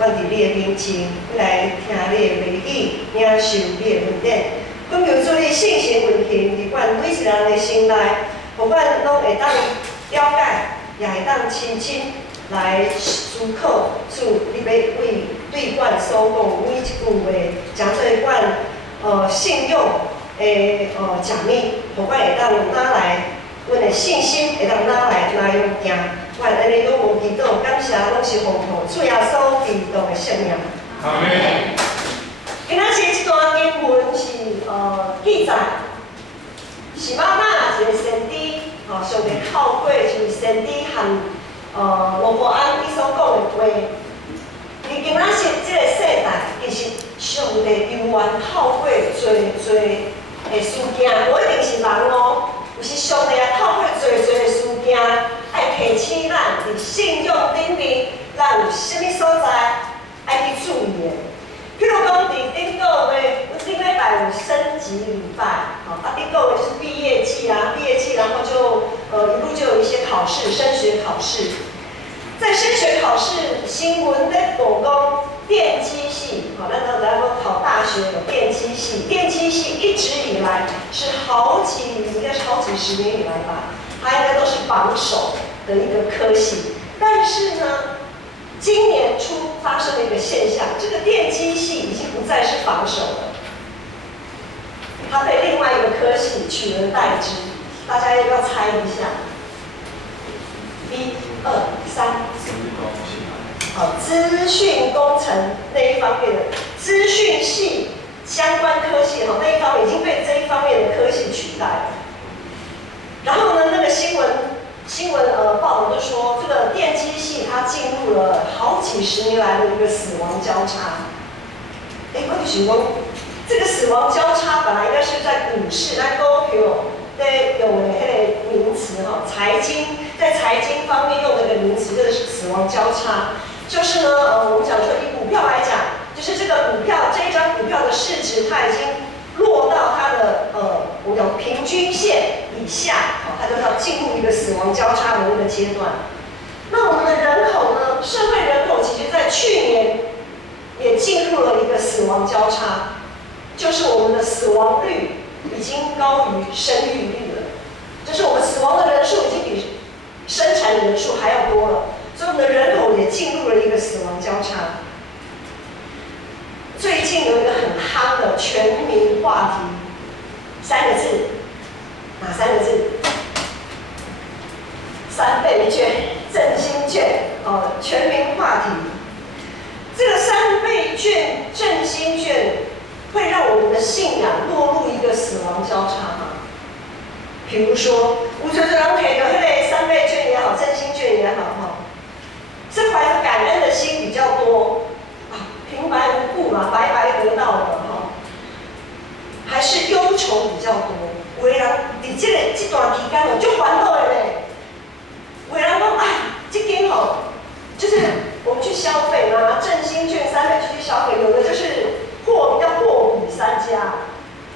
阮伫你的面前，要来听你的话语，领受你的恩典。阮求主你信心运行伫阮每一人的心内，互阮拢会当了解，也会当深深来思考，主你要为对阮所讲每一句话，诚做阮信用的奖励，互阮会当拿来，阮的信心会当拿来用行。阮安尼拢无祈祷，感谢拢是奉主耶稣基督的圣名。阿门。今仔日这段经文是记载，是妈妈一个先知，上帝透过就是先知和罗伯安伊所讲的话。而今仔日这个世代，其实上帝永远透过最的事件，无一定是人哦，有时上帝也透过最的事件，爱提醒咱伫信仰顶面，咱有啥物所在爱去注意的。譬如讲，伫顶个月，阮顶礼拜有升级礼拜，顶个月就是毕业季啊，毕业季，然后就一路就有一些考试，升学考试。在升学考试，新闻在报讲电机系，咱都考大学有电机系，电机系一直以来是应该是好几十年以来吧，它应该都是榜首的一个科系。但是呢，今年初发生了一个现象，这个电机系已经不再是榜首了，它被另外一个科系取而代之。大家要不要猜一下？1、2、3。好，资讯工程那一方面的资讯系相关科系，那一方面已经被这一方面的科系取代了。然后呢，那个新闻报道就说，这个电机系它进入了好几十年来的一个死亡交叉。我就想讲，这个死亡交叉本来应该是在股市，在股票在用的那个名词财经，在财经方面用的一个名词，就是死亡交叉。就是呢，我们讲说以股票来讲，就是这个股票这一张股票的市值，它已经落到它的我讲平均线以下，它就要进入一个死亡交叉的那个阶段。那我们的人口呢，社会人口其实在去年也进入了一个死亡交叉，就是我们的死亡率已经高于生育率了，就是我们死亡的人数已经比生产人数还要多了。所以我们的人口也进入了一个死亡交叉。最近有一个很夯的全民话题，3个字，哪3个字？3倍券、振兴券，全民话题。这个3倍券、振兴券会让我们的信仰落入一个死亡交叉吗？比如说，有些人摕到那个3倍券也好，振兴券也好，是怀着感恩的心比较多，平白无故嘛，白白得到的还是忧愁比较多。有的人伫这段期间就烦恼的嘞，有的人讲这间就是我们去消费嘛，振兴券3倍去消费，有的就是货比三家。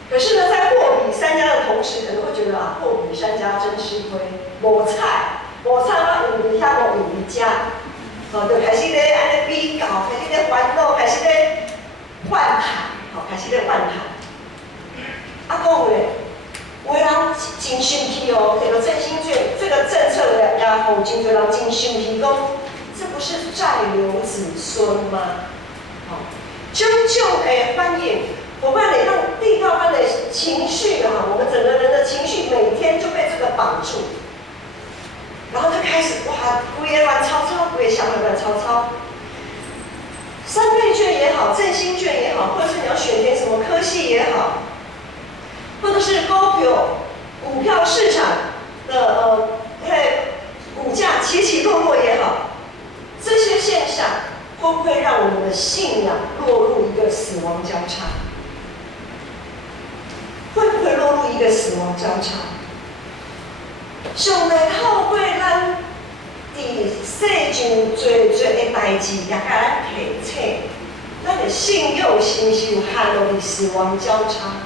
可是呢，在货比三家的同时，可能会觉得货比三家真吃亏，无菜我有遐无有一家。就开始咧安尼比较，开始咧烦恼，开始咧怨叹，开始咧怨叹。讲咧，有的人真生气哦，摕到振兴券这个政策也互真侪人真生气，讲这不是债留子孙吗？种种的反应，我们得让地道般的情绪我们整个人的情绪每天就被这个绑住。然后就开始规个乱糟糟，规个想法乱糟糟。3倍券也好，振兴券也好，或者是你要选填什么科系也好，或者是股票市场的股价起起落落也好，这些现象会不会让我们的信仰落入一个死亡交叉？会不会落入一个死亡交叉？上帝透过咱伫世上最的代志，也甲咱提醒，咱的信用是不是有陷入死亡交叉？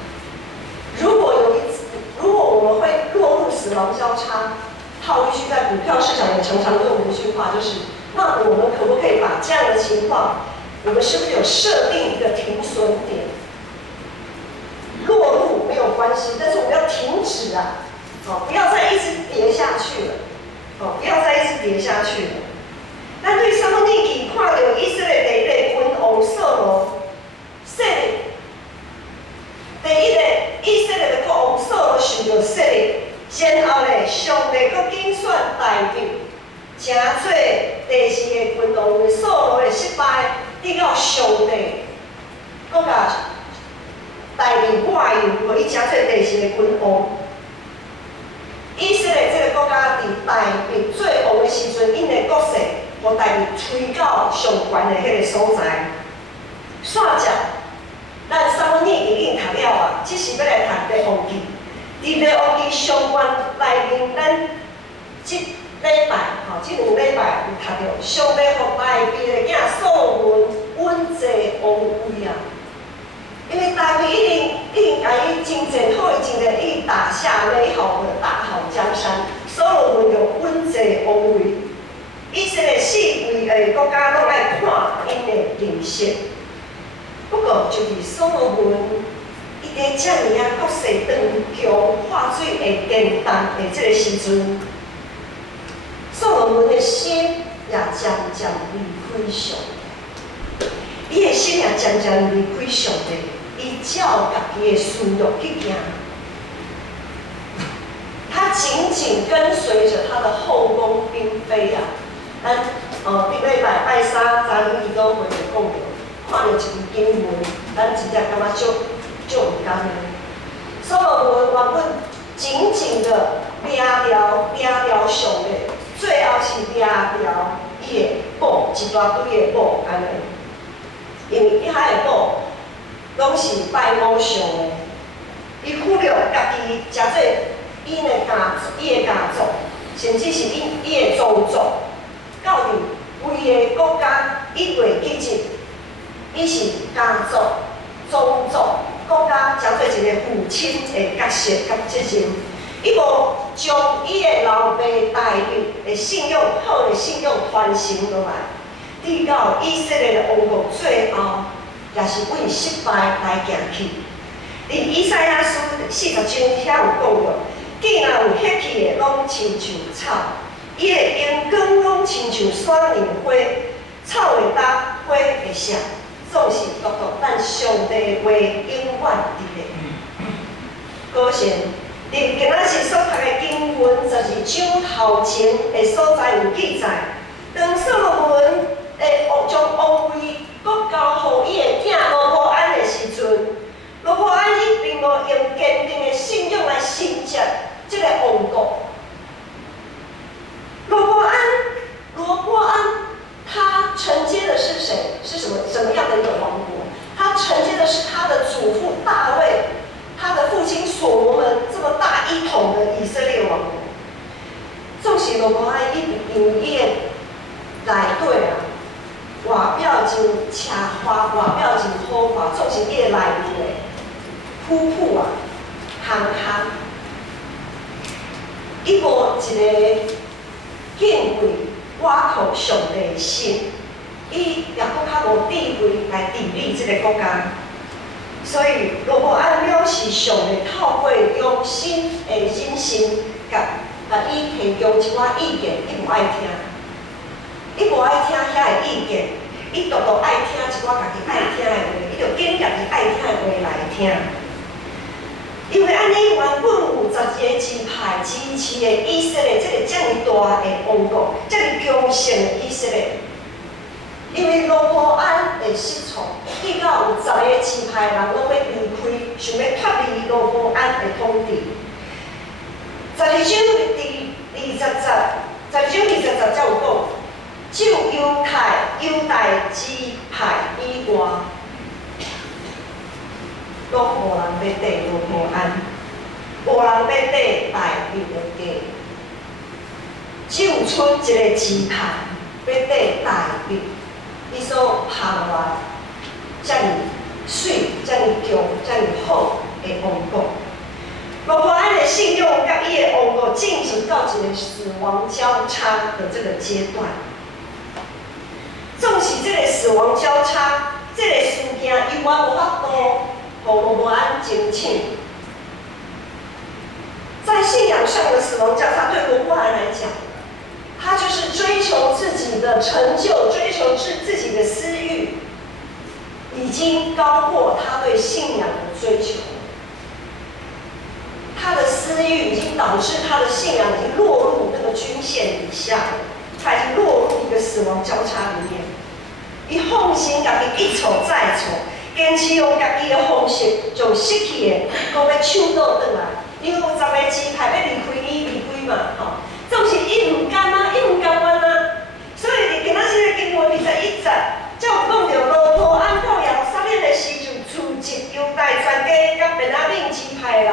如果我们会落入死亡交叉，套一句在股票市场也常常用的一句话，就是：那我们可不可以把这样的情况我们是不是有设定一个停损点？落入没有关系，但是我们要停止啊！不要再一直跌下去了，不要再一直跌下去了。咱对撒母耳记看到以色列第一个君王扫罗，说第一个以色列的国王扫罗受到洗礼，然后咧，上帝阁拣选大卫，请做第四个君王，因为扫罗的失败，得到上帝阁甲大卫外用，互伊请做第四个君王。以色列这个国家伫大卫做王的时阵，因的国势，互大卫吹到上悬的迄个所在。煞只，咱撒母耳记已经读了啊，只是要来读列王记。伫列王记上悬内面，咱即礼拜即2礼拜有读到，上帝互大卫的囝扫罗稳坐王位啊。因为大卫一定甲伊征战好，征战伊打下美好的大好江山，扫罗王就稳坐王位。以色列四围的国家拢爱看因的脸色。不过，就伫扫罗王伊伫遮尔啊国势当强化水会颠动的这个时阵，扫罗王的心也渐渐离开上帝，伊的心也渐渐离开上帝。伊照家己的私欲去行，他紧紧跟随着他的后宫嫔妃啊。咱顶礼拜拜三昨天伊都会讲着，看到一篇经文，咱真正感觉足有感的。扫罗王原本紧紧的抓牢上帝，最后是抓牢伊的宝，一大堆的宝安尼，因为伊遐的宝。拢是拜偶像的，伊忽略家己诚侪伊的家族，甚至是伊的宗族，到伫规个国家伊袂记入，伊是家族、宗族、国家诚侪一个父亲的角色甲责任，伊无将伊的老爸大卫的信用好的信用传承落来，直到以色列的王国最后。也是为失败来行去。伫以赛亚书40章遐有讲到，既然有血气的，拢亲像草；伊的阳光拢亲像山林花，草会干，花会谢，总是独独咱上帝的话永远伫咧。果然，伫今仔日所读的经文，12章头前的所在有记载，当扫罗王将王位。国交互伊的囝罗波安的时阵，罗波安伊并无用坚定的信仰来承接这个王国。罗波安，他承接的是谁？是什么样的一个王国？他承接的是他的祖父大卫，他的父亲所罗门这么大一统的以色列王国。纵使罗波安伊因伊的内底啊。外表真车花，外表真好看，总是伊个内面普普啊，空空。伊无一个敬畏倚靠上帝的心，伊也搁较无智慧来治理这个国家。所以罗波安藐视上帝，透过用心的忍心，甲伊提供一寡意见，伊无爱听。伊无爱听遐个意见，伊独独爱听一寡家己爱听的话，伊就拣家己爱听的话来听。因为安尼原本有12个支派支持的以色列，这个遮尔大的王国，遮尔强盛的以色列。因为罗波安的失宠，结果有12个支派人拢要离开，想要脱离罗波安的统治。12章第20节才有讲。就犹大支派以外，拢无人要缀罗波安，无人要缀大卫的家，只有剩一个支派要缀大卫。伊所盼望遮尔水、遮尔强、遮尔好的王国。罗波安的信用甲伊的王国进行到一个死亡交叉的这个阶段。纵使这个个死亡交叉，这个事件永远无法度互罗伯安清醒。在信仰上的死亡交叉，对罗伯安来讲，他就是追求自己的成就，追求自己的私欲，已经高过他对信仰的追求。他的私欲已经导致他的信仰已经落入那个均线以下了，他已经落入一个死亡交叉里面。伊放心家己一错再错，坚持用家己的方式，将失去的，搁要抢倒转来。因为有10个支派要离开你，离开嘛，吼，总是伊唔甘啊，伊唔甘愿啊。所以今仔日的经文21节，才有讲到罗波安到耶路撒冷的时阵，处籍犹大全家甲便雅悯支派的人，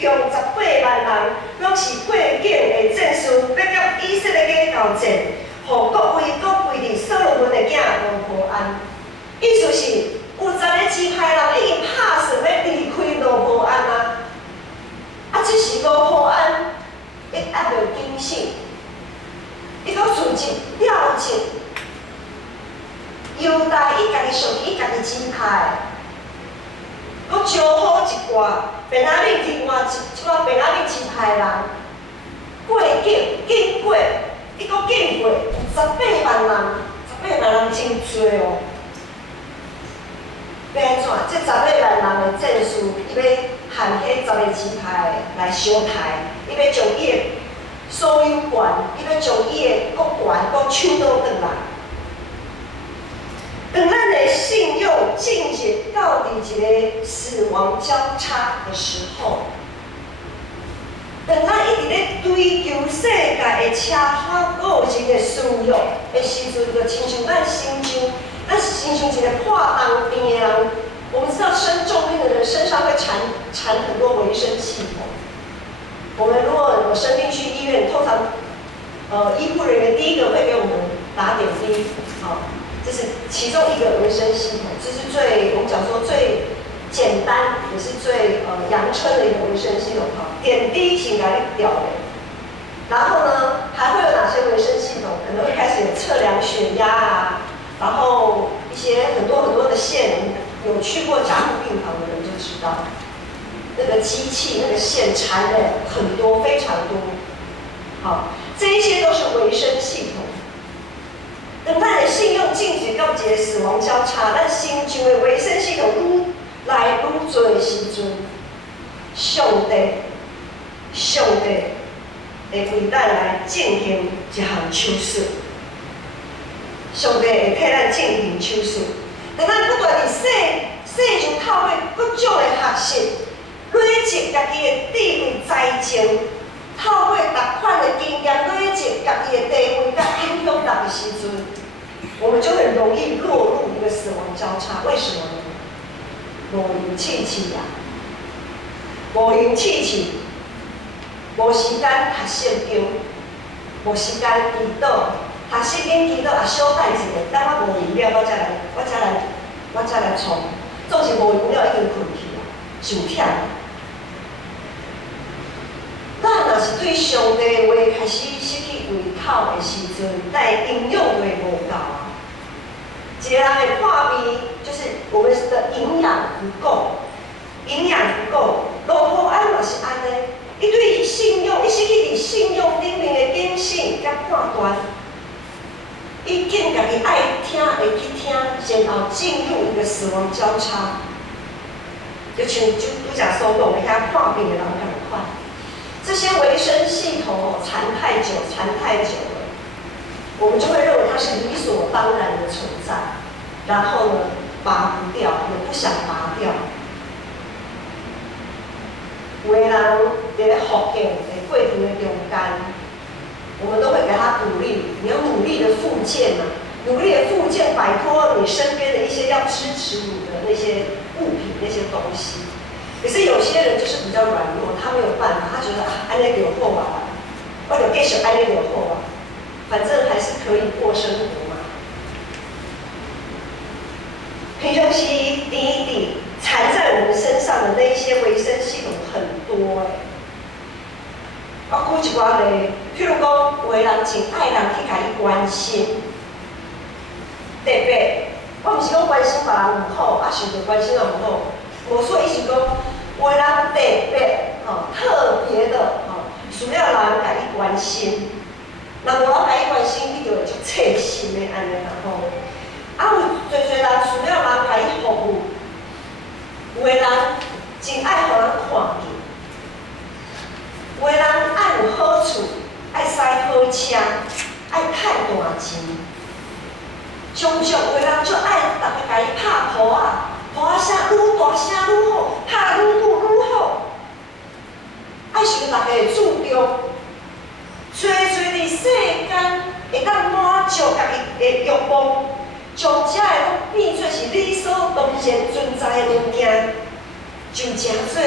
共18万人，拢是背景的战士，要甲以色列家交战，互各位伫所罗门的囝罗波安。意思是有10个支派人已经拍算要离开罗波安啊。只是罗波安，伊还袂警醒，伊搁自己了解，犹大伊家己属伊家己支派，搁招好一寡便雅悯另外一寡便雅悯支派人过境过，伊搁经过18万人，18万人真多哦。要安怎？这18万人的战士，伊要喊迄10个支派来相台，伊要将伊的所有权，伊要将伊的国权搁抢倒转来。当咱的信用进入到底一个死亡交叉的时候，当咱一直咧追求世界的车花个人的私欲的时阵，就亲像咱心中。但是形成一个破当边的人，我们知道生重病的人身上会缠很多维生系统。我们如果有生病去医院，通常医护人员第一个会给我们打点滴，好，这是其中一个维生系统，这是我们讲说最简单也是最阳春的一个维生系统。好，点滴型来掉的。然后呢，还会有哪些维生系统？可能会开始有测量血压啊。然后一些很多的线，有去过加护病房的人就知道，那个机器那个线缠的很多，非常多。好，这一些都是维生系统。等咱的信用进入到一个死亡交叉，咱心中的维生系统愈来愈多的时阵，上帝会为咱来进行一项手术。上帝会替咱进行手术，当咱不断伫细就透过各种的学习，累积家己的智慧才情，透过逐款的经验累积家己的地位，甲影响力的时阵，我们就很容易落入一个死亡交叉。为什么呢？无灵气啊，无灵气，无时间读圣经，无时间祈祷。读圣经祈祷也小等一下，等我无闲了，我才来创。总是无闲了已经困去啊，受忝。咱若是对上帝的话开始失去胃口的时阵，咱的营养就会无够啊。一个人的破病，就是我们的营养不够，罗波安嘛是安尼，伊对信用，伊失去伫信用顶面的坚信甲判断。伊见家己爱听会去听，然后进入一个死亡交叉，就像拄则所讲的遐看病的人同款。这些维生系统缠太久了，我们就会认为它是理所当然的存在，然后呢，拔不掉，也不想拔掉。有的人伫咧福建的过程的中间。我们都会给他鼓励，你要努力的复健嘛，努力的复健，摆脱你身边的一些要支持你的那些物品、那些东西。可是有些人就是比较软弱，他没有办法，他觉得安尼就好啊，我就继续安尼就好啊，反正还是可以过生活嘛。平常时滴缠在我们身上的那一些维生系统很多我举一寡例，譬如讲，有的人真爱人去甲伊关心，特别，我毋是讲关心别人唔好，啊想着关心人唔好，无所以是讲有的人特别特别的需要人甲伊关心。若无人甲伊关心，你就会足切心的安尼啦吼。啊有侪人需要人甲伊服务，有的人真爱互人看见，有的人爱有好厝，爱驶好车，爱趁大钱。常常有的人就爱大家甲伊拍谱啊，谱啊声愈大声愈好，拍愈久愈好。爱想大家会注重，找伫世间会当满足家己的欲望，将这个拢变做是理所当然存在的物件，就诚做，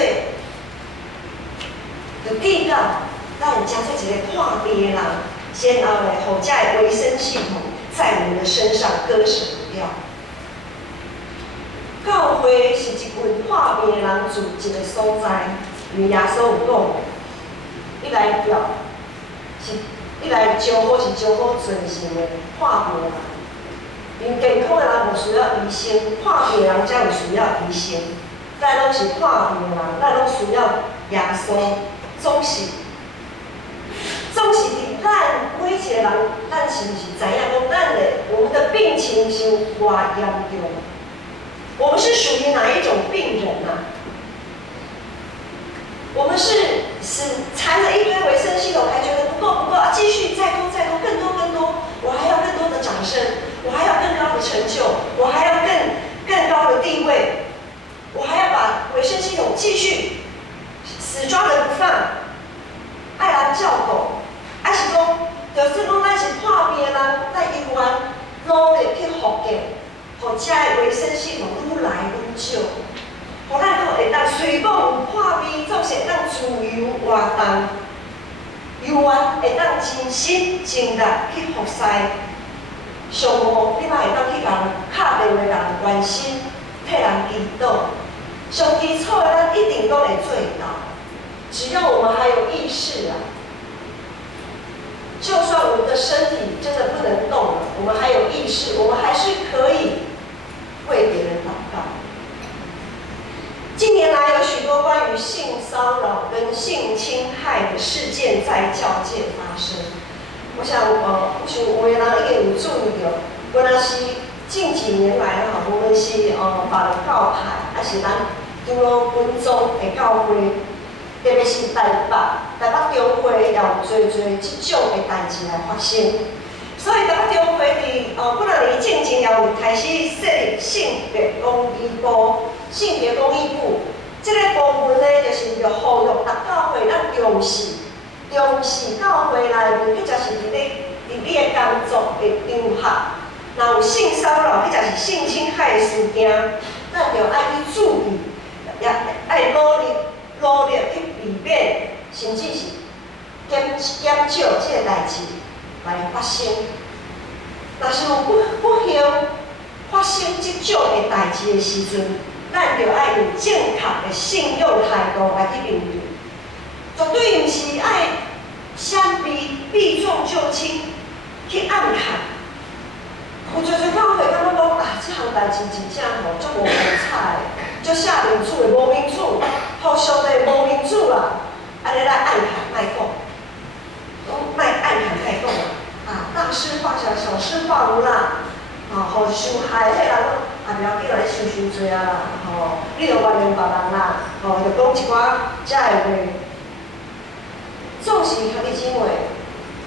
就记到咱诚做一个看病的人，先后来互这个维生系统在我们的身上割舍不掉。教会是一群看病的人住一个所在，因为耶稣有讲，你来表是，你来招好是招好全身的看病的人。因为健康的人无需要医生，看病的人才有需要医生。咱拢是看病的人，咱拢需要耶稣，总是伫咱每一个人，咱是毋是知影讲咱的我们的病情是有多严重？我们是属于哪一种病人啊？我们是缠着一堆维生系统，还觉得不够，继续再多，更多，我还要更多的掌声，我还要更高的成就，我还要更高的地位，我还要把维生系统继续死抓着不放，爱人照顾，还是讲，就是讲咱是看病的人，在医院努力去复健，互这个维生系统愈来愈少。互咱会当虽讲有看病，总是会当自由活动，犹原会当真心真力去服侍。上午你嘛会当去甲人敲电话，甲人关心，替人祈祷。上基础的咱一定都会做到，只要我们还有意识啊。就算我们的身体真的不能动了，我们还有意识，我们还是可以为别人祷告。近年来有许多关于性骚扰跟性侵害的事件在教界发生。我想，有的人已经有注意到，无论是近几年来哈，无论是法律教派，还是咱除了群众的教会，特别是台北中会也有侪即种的代志来发生。所以台北中会伫几年之前也有开始设立性别公益部。性别公益部这个部门呢，就是要呼吁大教会咱重视教会内面，迄才是伫你的工作的场合，若有性骚扰，迄才是性侵害的事件，咱就爱去注意，也爱努力去避免，甚至是减少这个代志来发生。若是有不幸发生即种的代志的时阵，咱就爱用正确的信用态度来去面对，绝对毋是爱闪避重就轻去暗砍。有侪教会感觉讲这项代志真正足无光彩的，足下民主的无民主，互相的无民主啦，安尼来暗砍卖讲，卖暗砍卖讲啦，大事化小，小事化无啦。互受害迄人也不要紧啦，你收罪啊啦，你就原谅别人啦，就讲一寡遮个话。总是兄弟姊妹，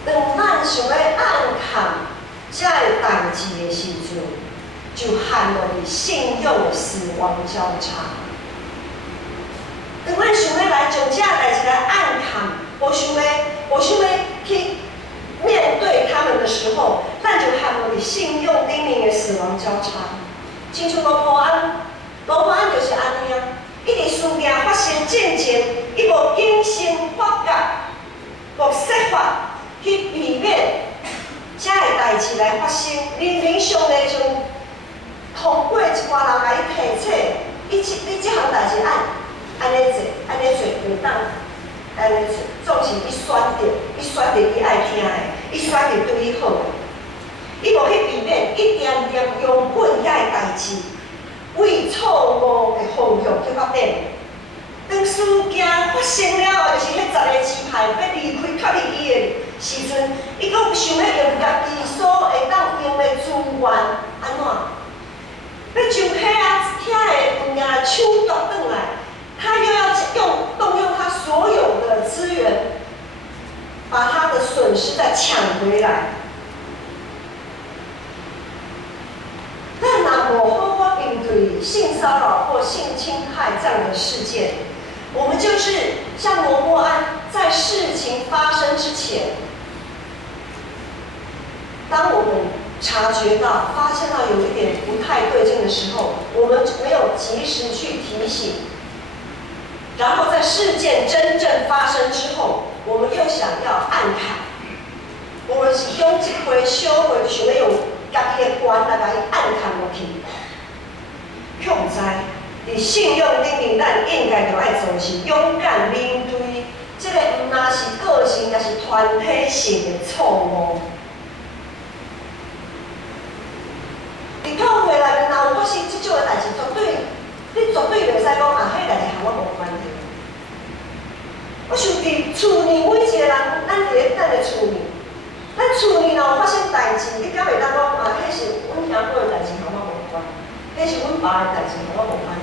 当咱想要暗砍遮个代志的时阵，就陷落去信用的死亡交叉。当咱想要来将遮个代志来暗砍，我想要去面对他们的时候，咱就陷落去信用顶面的死亡交叉。亲像罗伯安就是安尼啊，一直事件发生之前，伊无谨慎发觉，无设法去避免这个代志来发生。明上帝就通过一寡人来提醒，你这项代志安尼做，袂当。安尼做，总是伊选择伊爱听的，伊选择对伊好的。伊无去避免，一点点用本遐个代志，为错误的方向去发展。当事件发生了后，就是迄10个支派要离开较利益的时阵，伊阁想要用家己所会当用的资源安怎？要将遐个物件抢夺转来，他又要动用他所有的资源，把他的损失再抢回来。那若无好好应对性骚扰或性侵害这样的事件，我们就是像罗伯安，在事情发生之前，当我们察觉到、发现到有一点不太对劲的时候，我们没有及时去提醒，然后在事件真正发生之后，我们又想要暗砍，我们是用一回收回，想要用家己的官来甲伊暗砍落去，却唔知。伫信用顶面，咱应该就爱做是勇敢面对这个，毋单是个性，也是团体性的错误。伫教会内面，若有发生即种的代志，你绝对袂使讲啊，迄代志和我无关系。我想伫厝内每一个人，咱的厝内，咱厝内若有发生代志，你敢袂当讲啊，迄是阮兄妹的代志，和我无关；，迄是阮爸的代志，和我无关系。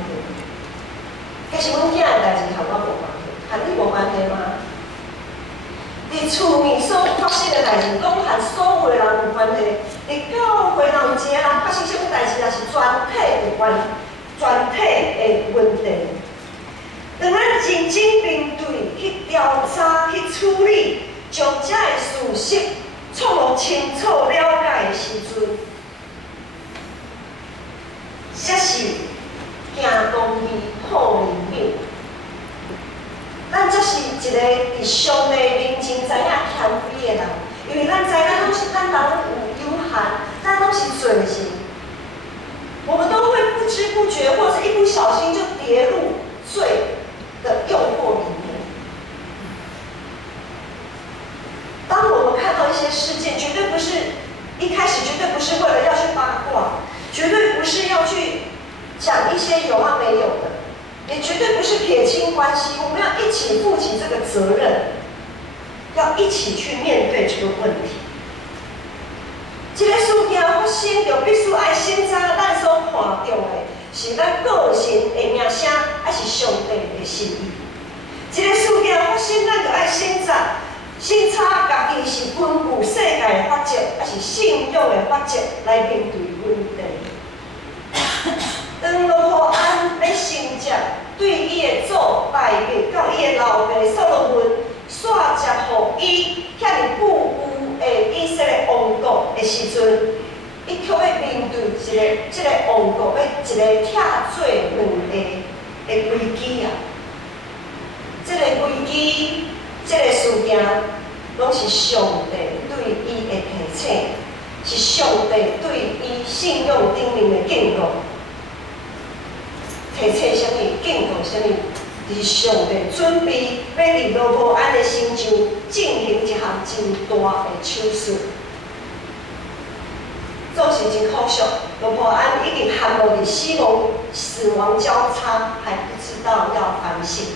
迄是阮囝的代志，和我无关系，和你无关系吗？伫厝内所发生的代志，拢和所有人有关系。伫教会若有一个人发生什么代志，也是全体有关，全体的问题。当咱认真面对、去调查、去处理，将这个事实错误清楚了解的时阵，才是行公义。好人命，咱才是一个伫上帝面前知影谦卑的人，因为咱知咱拢是咱人有限，咱拢是罪人，我们都会不知不觉或者一不小心就跌入罪的诱惑里面。当我们看到一些事件，绝对不是一开始绝对不是为了要去八卦，绝对不是要去讲一些有和没有的。也绝对不是撇清关系，我们要一起负起这个责任，要一起去面对这个问题。这个事件发生就必须爱先知咱所看到的，是咱个人的名声，还是上帝的心意？这个事件发生，咱就爱先查家己是根据世界的法则，还是信仰的法则来面对问题。当罗伯安要承接对伊的祖大卫，到伊的老爸所罗门续接予伊遐尼富裕的以色列王国的时阵，伊却要面对这个王国要一个拆做两下的危机啊！这个危机，这个事件，拢是上帝对伊的提醒，是上帝对伊信仰顶面的警告。提醒什么？警告什么？就是上帝准备要伫罗伯安的身上进行一项真大的手术。总是真可惜，罗伯安已经陷入伫死亡交叉，还不知道要反省，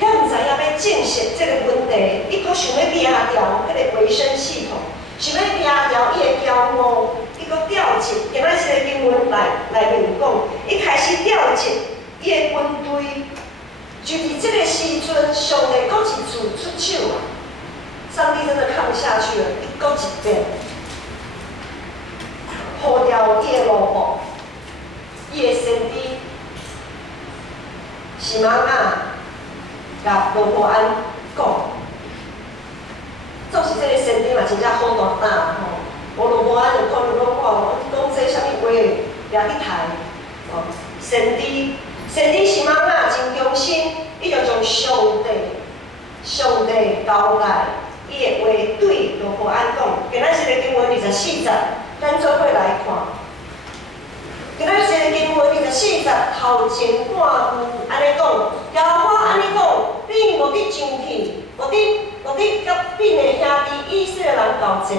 也毋知影要正视这个问题，伊阁想要掠掉迄个维生系统，想要掠掉伊的骄傲。伊阁调集，今仔日个经文来面讲，伊开始调集伊的军队，就伫这个时阵，上帝阁一次出手啊！上帝真的看不下去了，伊阁一遍，破掉伊的罗卜，伊的先知是妈妈甲罗伯安讲，总是这个先知嘛，真正好大胆吼。罗伯安就看到讲，哇，讲这啥物话，掠去杀哦，先知是妈妈真忠心，伊就将上帝交代伊的话对罗伯安讲。今仔日个经文24节，咱做伙来看。今仔日个经文24节头前半句安尼讲，耶和华安尼讲，你无得上去，无得甲恁的兄弟以色列人交战。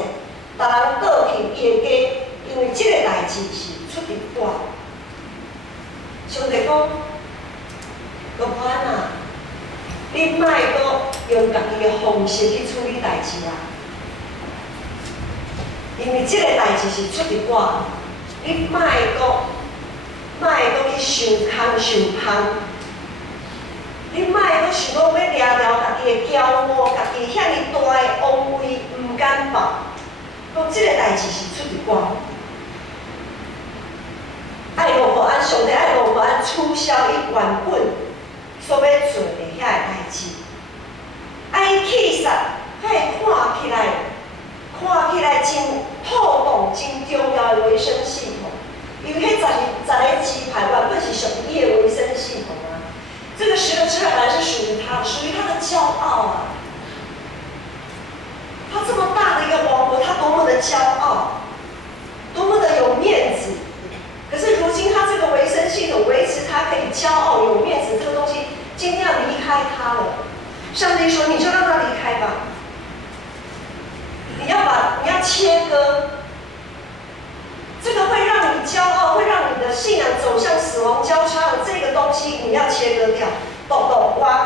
别人倒去伊的家，因为即个代志是出伫我。上帝讲，罗伯安啊，你莫阁用家己的方式去处理代志啊，因为即个代志是出伫我，你莫阁去想空想芳。你莫阁想讲要掠了家己的骄傲，家己遐尼大的王位唔敢报，讲即个代志是出伫我。爱罗伯安，上帝爱罗伯安取消伊原本所要做的遐个代志，伊气煞，遐看起来真透动、真重要的维生系统，因为迄十个支派原本是属于伊的维生系统啊。这个12支派本来是属于他的骄傲啊。他这么大的一个王国，他多么的骄傲，多么的有面子。可是如今他这个维生系统维持他可以骄傲有面子这个东西，今天要离开他了。上帝说：“你就让他离开吧。你要切割，这个会让你骄傲，会让你的信仰走向死亡交叉的这个东西，你要切割掉。我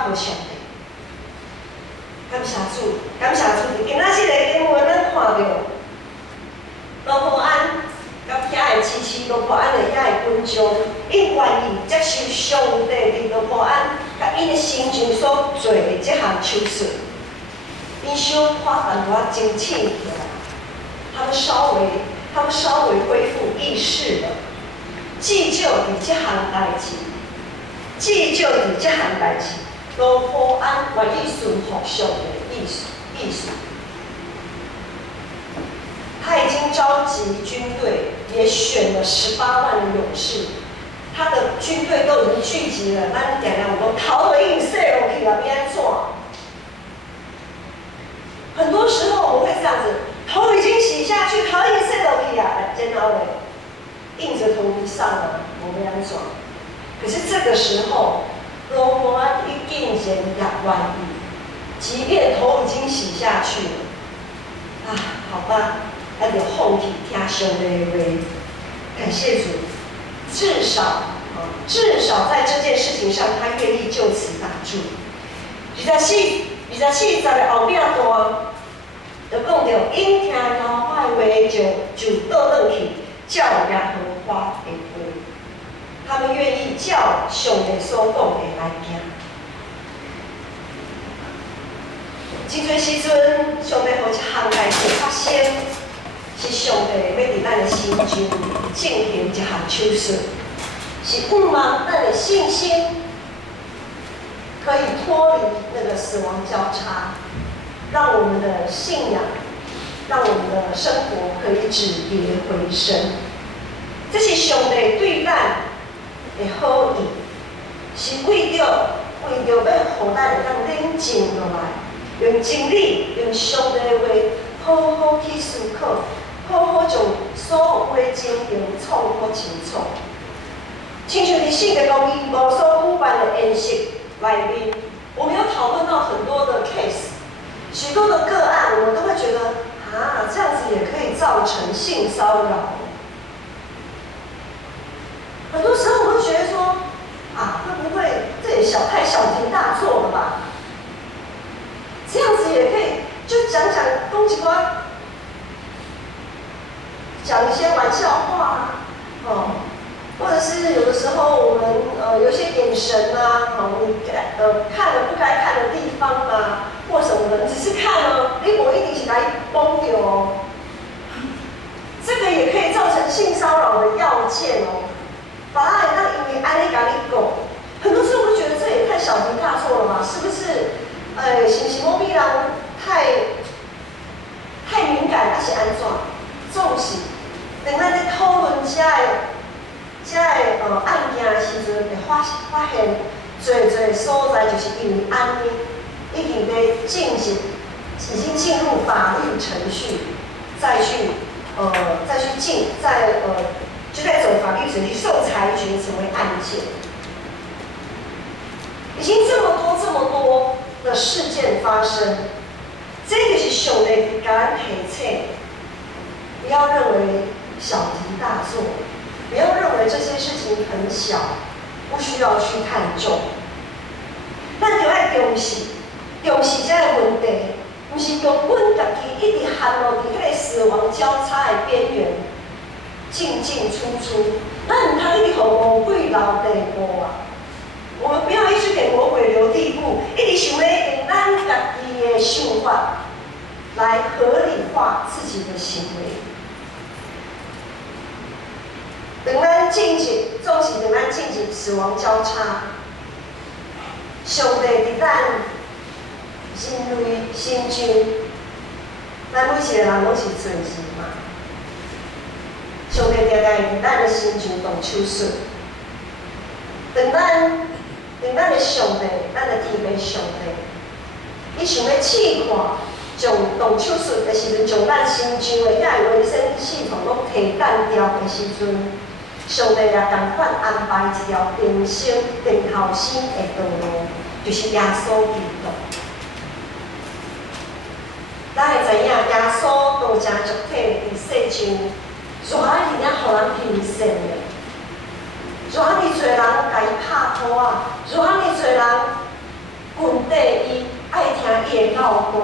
可上帝。感谢主，感谢主！今仔日的经文咱看到罗伯安。”甲遐个支持罗伯安的遐个群众，因愿意接受上帝伫罗伯安甲因的心上所做的这项手术，因小花淡薄仔精气起来，他们稍微恢复意识了，至少伫这项代志，罗伯安愿意顺服上帝的意思。他已经召集军队，也选了18万的勇士，他的军队都已经聚集了。咱常常有讲头都已经洗落去了，要安怎？很多时候我们会这样子，头已经洗下去，头已经洗落去啊，然后呢，硬着头皮上了，我们安怎？可是这个时候，罗伯安一定然也愿意，即便头已经洗下去了，啊，好吧。咱就放弃听上帝的话，感谢主，至少在这件事情上，他愿意就此打住。24节的后壁段，就讲到因听耶和华的话就倒转去，照耶和华的话，他们愿意照上帝所讲的来行。真侪时阵，上帝有一项代志发生。是上帝要伫咱的心中进行一项手术，是盼望咱的信心可以脱离那个死亡交叉，让我们的信仰，让我们的生活可以止跌回升。这是上帝对咱的好意，是为着要让咱会当冷静落来，用真理，用上帝的话，好好去思考。好好将所有话情形创好清楚，亲像伫圣经公义无所举办的宴席内面，我们有讨论到很多的 case， 许多的个案，我们都会觉得这样子也可以造成性骚扰。很多时候我会觉得说，会不会这也太小题大做了吧？这样子也可以，就讲讲一寡。讲一些玩笑话或者是有的时候我们有一些眼神你看了不该看的地方或什么的，只是看你无一定是来崩掉这个也可以造成性骚扰的要件把它让因为安尼甲你讲，很多时候我会觉得这也太小题大做了嘛，是不是？是不是某边人太敏感，还是安怎？总是。等咱在讨论这个案件的时阵，会发现侪所在就是因为安尼，已经已经进入法律程序，再去就在走法律程序受裁决成为案件，已经这么多的事件发生，这就是上帝甲咱提醒。不要认为小题大做，不要认为这些事情很小，不需要去看重。咱就要重视这个问题，不是用阮家己一直陷落伫迄个死亡交叉的边缘，进进出出。咱唔通一直互魔鬼留地步啊！我们不要一直给魔鬼留地步，一直想要用咱家己的想法来合理化自己的行为。当咱进入，总是当咱进入死亡交叉，上帝伫咱人类心中，咱每一个人拢是罪人嘛。上帝定定伫咱的心中动手术。当咱的上帝，咱的天父上帝，伊想要试看，将动手术的时阵，将咱心中的遐个维生系统拢提淡掉的时阵，上帝也同款安排一条平生更后生的道路，就是耶稣基督。咱会知影，耶稣道成肉体伫世上，偌尔互人平顺的，偌尔侪人甲伊拍拖啊，偌尔侪人跪地伊，爱听伊的教导。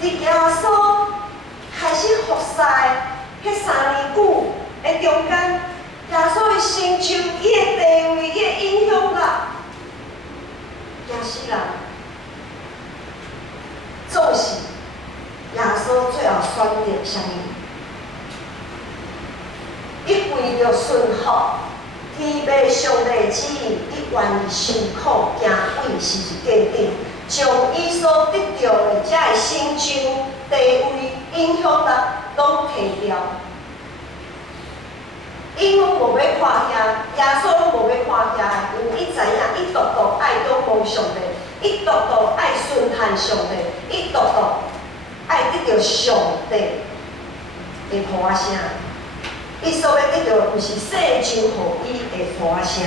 伫耶稣开始服侍迄3年久的中间，耶稣的成就、伊的地位、伊的影响力，惊死人。总是耶稣最后选择啥物？伊为着顺服天父上帝的旨意，伊愿意受苦、行为是价值，将伊所得到的遮个成就、地位、影响力拢摕掉。因为无要看遐，耶稣拢无要看遐，因为伊知影，伊独独爱仰望上帝，伊独独爱顺从上帝，伊独独爱得到上帝的呼声。伊所要得到，毋是世上互伊的呼声。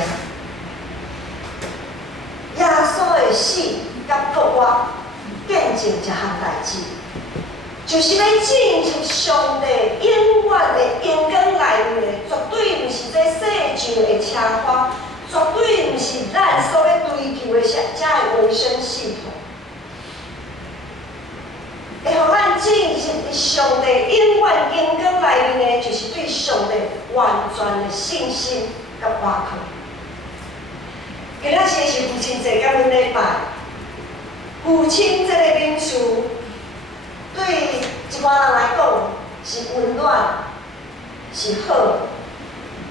耶稣的死，甲国我见证一项代志，就是要进入上帝永远的阳光内面的，绝对毋是这世上的车花，绝对毋是咱所要追求的遮个维生系统。会互咱进入上帝永远阳光内面的，就是对上帝完全的信心甲依靠。今仔日是父亲节，甲阮礼拜。父亲这个名词，对一寡人来讲是温暖，是好；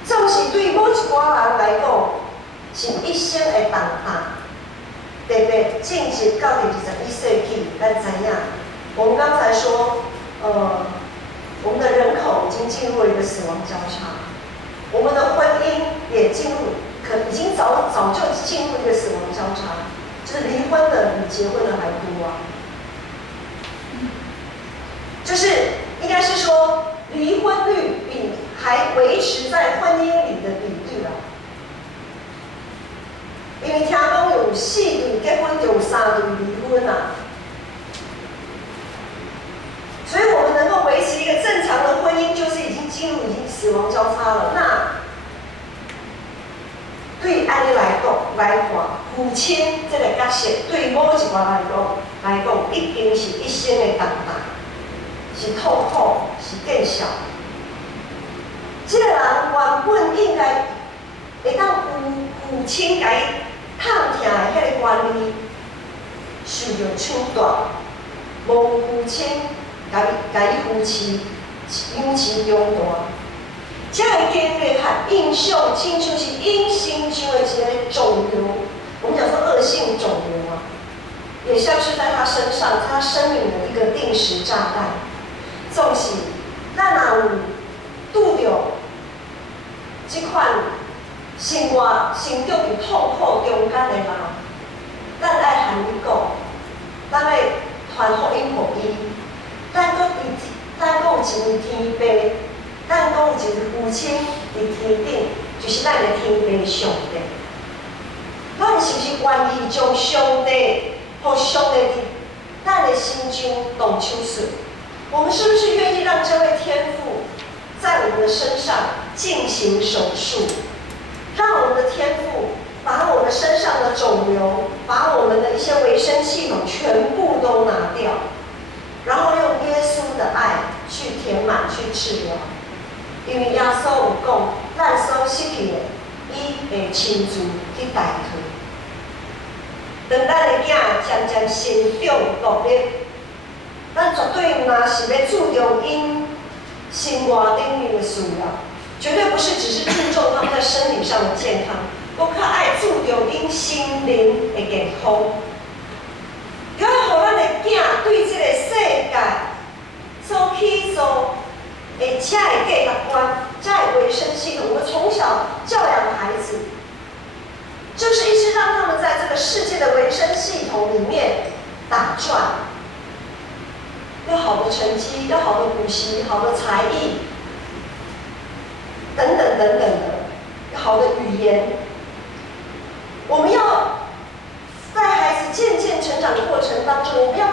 总是对某一寡人来讲是一生的重担。特别进入到第21世纪，咱知影。我们刚才说，我们的人口已经进入了一个死亡交叉，我们的婚姻也进入，已经早就进入一个死亡交叉，就是离婚的比结婚的还多啊。就是应该是说，离婚率比还维持在婚姻里的比率啊。因为听讲有4对结婚，就有3对离婚啊。所以我们能够维持一个正常的婚姻，就是已经死亡交叉了。那对安尼来看，父亲这个角色，对某一寡来讲，一定是一生的重担，是痛苦，是见笑。这个人原本应该会当父亲甲伊探听的迄个权利，受到抢夺，无父亲。甲伊扶持养持长大，这个经历和印象，亲像是因心中的一个肿瘤，我们讲说恶性肿瘤啊，也像是在他身上，在他生命的一个定时炸弹。总是咱若有拄着这款生活成长于痛苦中间的人，咱爱和伊讲，咱要传福音给伊。咱有一位天父，咱有一位父亲伫天顶，就是咱的天父上帝。咱是不是愿意将上帝，互上帝伫咱的心中动手术？我们是不是愿意让这位天父在我们的身上进行手术，让我们的天父把我们身上的肿瘤，把我们的一些维生系统全部都拿掉，然后用耶稣的爱去填满、去治疗。因为耶稣有讲，咱所失去的，伊会亲自去代替。当咱的囝渐渐成长独立，咱绝对若是要注重因生活顶面的需要，绝对不是只是注重他们在身体上的健康，更较爱注重因心灵的健康。要互咱的囝对这个世界所起造的这个价值观、这个维生系统，我们从小教养孩子，就是一直让他们在这个世界的维生系统里面打转。要好的成绩，要好的补习，好的才艺，等等等等的，好的语言。我们要在孩子渐渐成长的过程当中，我们要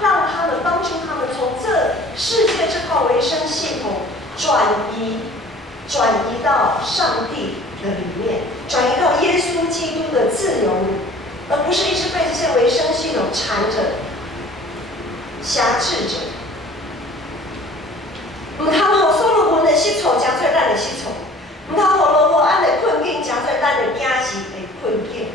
让他们帮助他们从这世界这套维生系统转移到上帝的里面，转移到耶稣基督的自由里，而不是一直被这些维生系统缠着。辖制着，唔通互所罗门的失措加做咱的失措，唔通互罗伯安的困境加做咱的囝儿的困境。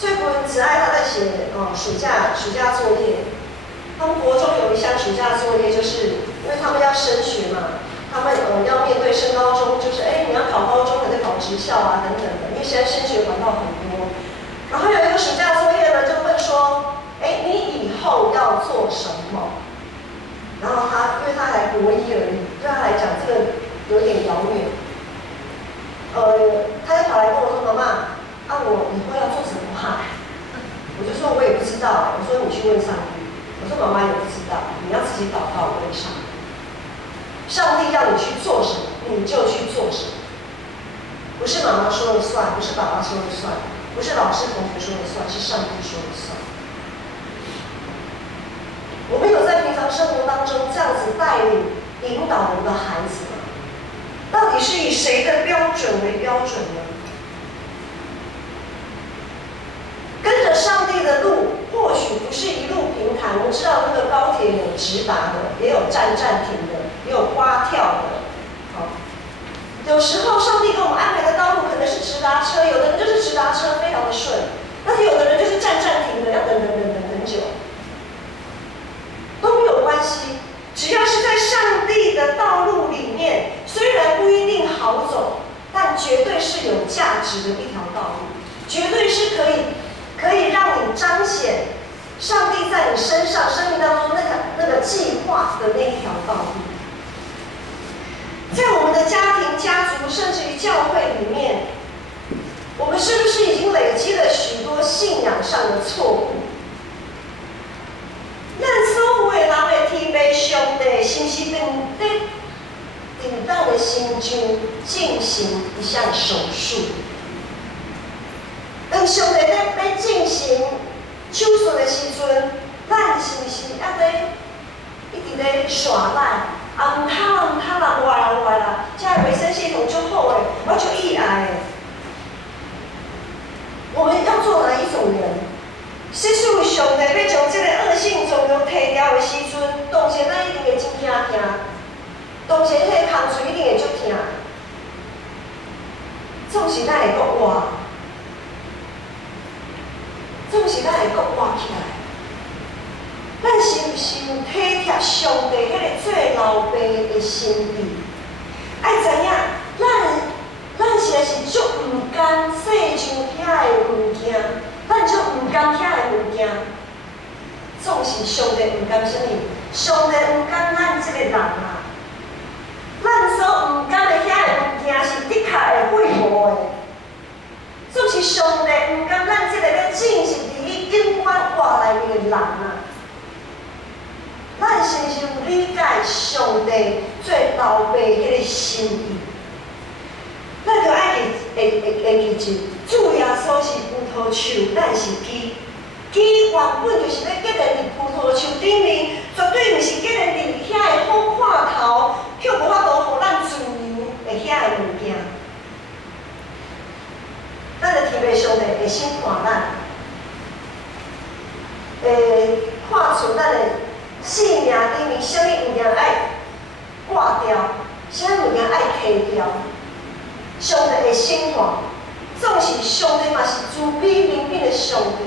最近慈爱他在写暑假作业，他们国中有一项暑假作业，就是因为他们要升学嘛，他们要面对升高中，就是你要考高中还是考职校啊等等的，因为现在升学管道很多。然后有一个暑假作业呢，就问说。你以后要做什么？然后因为他才国一而已，对他来讲这个有点遥远。他就跑来跟我说：“妈妈，我以后要做什么哈？”我就说：“我也不知道。”我说：“你去问上帝。”我说：“妈妈也不知道，你要自己祷告问上帝。上帝要你去做什么，你就去做什么。不是妈妈说了算，不是爸爸说了算，不是老师同学说了算，是上帝说了算。”我们有在平常生活当中这样子带领、引导我们的孩子吗？到底是以谁的标准为标准呢？跟着上帝的路，或许不是一路平坦。我们知道那个高铁有直达的，也有站停的，也有蛙跳的。有时候上帝给我们安排的道路可能是直达车，有的人就是直达车非常的顺，但是有的人就是站停的，要等很久。都没有关系，只要是在上帝的道路里面，虽然不一定好走，但绝对是有价值的一条道路，绝对是可以让你彰显上帝在你身上生命当中那个计划的那一条道路。在我们的家庭、家族，甚至于教会里面，我们是不是已经累积了许多信仰上的错误？咱所有的人的天父上帝，是不是在咱的心中进行一项手术？当上帝在进行手术的时阵，咱是不是还在一直在耍赖？唔通啦，坏啦，这维生系统就好诶，我就意爱诶。我们要做哪一种人？是属于上帝要将这个恶性肿瘤摕掉的时阵，当前咱一定会真惊，当前迄个空喙一定会足痛，总是咱会阁活，总是咱会阁活起来。咱是不是有体贴上帝迄个做老爸的心意？爱知影，咱实在是足唔甘世上遐的物件。咱就唔甘遐的物件，总是上帝唔甘什么？上帝唔甘咱这个人啊！咱所唔甘的遐的物件是的确会废无的，总是上帝唔甘咱这个要进行伫伊永远活内面的人啊！咱是不是有理解上帝做老爸迄个心意？咱就爱会记住，主耶稣是葡萄树，咱是枝。枝原本就是要结在葡萄树顶面，绝对毋是结看出咱的性命里面，啥物物件爱挂掉，啥物物件爱摕掉，上帝的审判，总是上帝嘛是慈悲怜悯的上帝。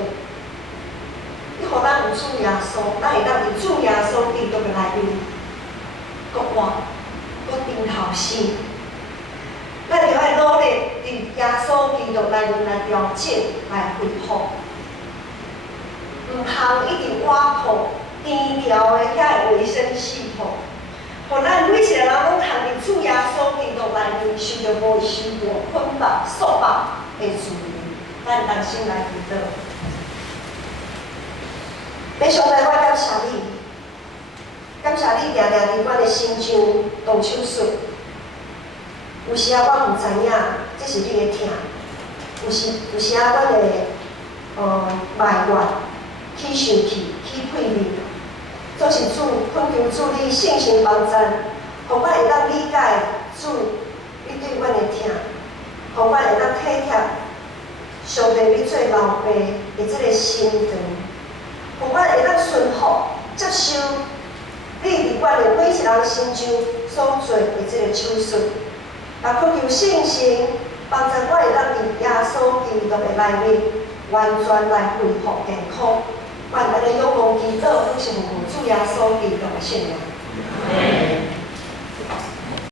伊互咱有主耶稣，咱会当伫主耶稣基督的内面，搁活，搁顶头生。咱就爱努力伫耶稣基督内面来调整、来恢复，毋通一直挖苦低调的遐维生系统，互咱每一个人拢通伫主耶稣基督内面受到无受过捆绑、束缚的自由。咱同心来祈祷。上帝，我感谢你，感谢你常常伫阮的心上动手术。有时啊，我毋知影这是你的疼；有时啊，阮会埋怨、起生气、起屁面，总是主恳求主你信心帮助，互阮会当理解主你对阮的疼，互阮会当体贴上帝你做老爸的这个心肠，互阮会当顺服接受你伫阮的每一人心中所做的这个手术。也恳求信心，帮助我会当伫耶稣基督的内面，完全来恢复健康。愿安尼仰望祈祷，奉主耶稣基督的圣名。